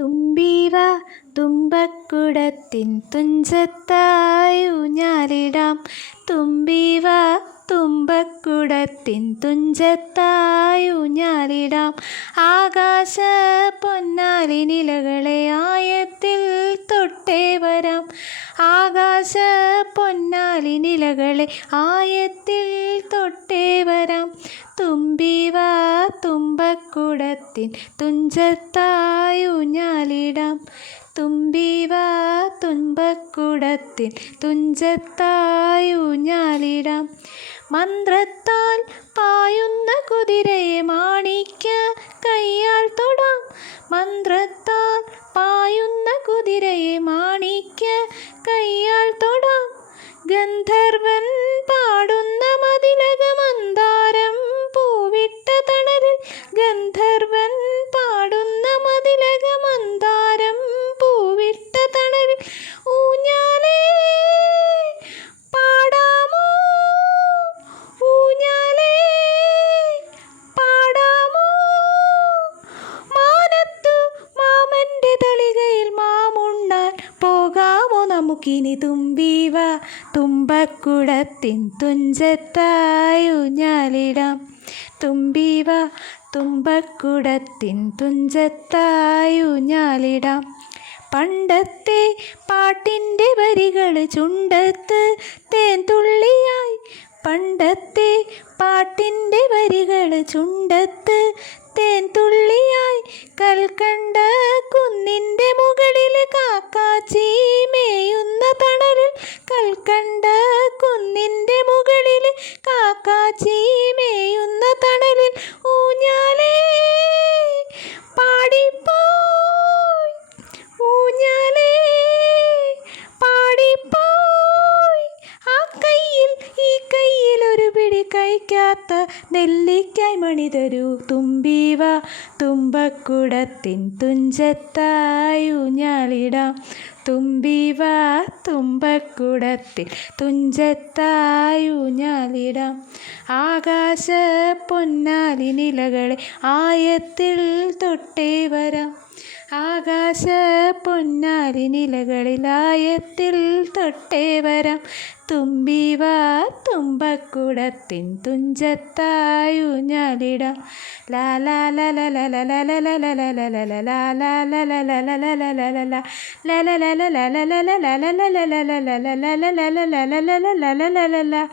തുമ്പീവ തുമ്പക്കുടത്തിൻ തുഞ്ചത്തായി ഊഞ്ഞാലിടാം. തുമ്പീവ തുമ്പക്കുടത്തിൻ തുഞ്ചത്തായി ഊഞ്ഞാലിടാം. ആകാശ പൊന്നാലി നിലകളെ നിലകളെ ആയത്തിൽ തൊട്ടേ വരാം. തുമ്പീവ തുമ്പക്കുടത്തിൻ തുഞ്ചത്തായി ഊഞ്ഞാലിടാം വാ തുമ്പക്കുടത്തിൻ തുഞ്ചത്തായി ഊഞ്ഞാലിടാം മന്ത്രത്താൽ പായുന്ന കുതിരയെ മാണിക്ക കയ്യാൽ തൊടാം. മന്ത്രത്താൽ പായുന്ന കുതിരയെ മാണിക്ക കയ്യാൽ തൊടാം. ഗന്ധർവൻ പാടുന്ന പോകാമോ നമുക്കിനി തുമ്പീവ തുമ്പക്കുടത്തിൻ തുഞ്ചത്തായു ഞാലിടാം. തുമ്പീവ തുമ്പക്കുടത്തിൻ തുഞ്ചത്തായു ഞാലിടാം. പണ്ടത്തെ പാട്ടിന്റെ വരികൾ ചുണ്ടത്ത് തേൻ തുള്ളിയായി. പണ്ടത്തെ പാട്ടിന്റെ വരികൾ ചുണ്ടത്ത് തേൻ തുള്ളിയായി. കൽക്കണ്ട തണലിൽ കൽക്കണ്ട കുന്നിന്റെ മുകളിൽ കാക്കാച്ചി തണലിൽ ഊഞ്ഞാലേ. പാടിപ്പോയി ഊഞ്ഞാലേ. പാടിപ്പോയി ആ കയ്യിൽ ഈ കയ്യിൽ ഒരു പിടി കഴിക്കാത്ത നെല്ലിക്കായ് മണി തരൂ തുമ്പീവ തുമ്പക്കുടത്തിൻ തുഞ്ചത്തായി ഊഞ്ഞാലിടാം. തുമ്പിവാ തുമ്പക്കുടത്തിൽ തുഞ്ചത്തായൂഞ്ഞാലിടാം. ആകാശ പൊന്നാലിനിലകളെ ആയത്തിൽ തൊട്ടേ വരാം. ആകാശ പൊന്നാലി നിലകളിലായത്തിൽ തൊട്ടേ വരം തുമ്പിവാ തുമ്പക്കുടത്തിൻ തുഞ്ചത്തായി ഊഞ്ഞാലിടാം ലാ ലാ ല ല ല ല ല ല ല ല ല ല ല ലാ ലാ ല ല ല ല ല ല ല ല ല ല ല ല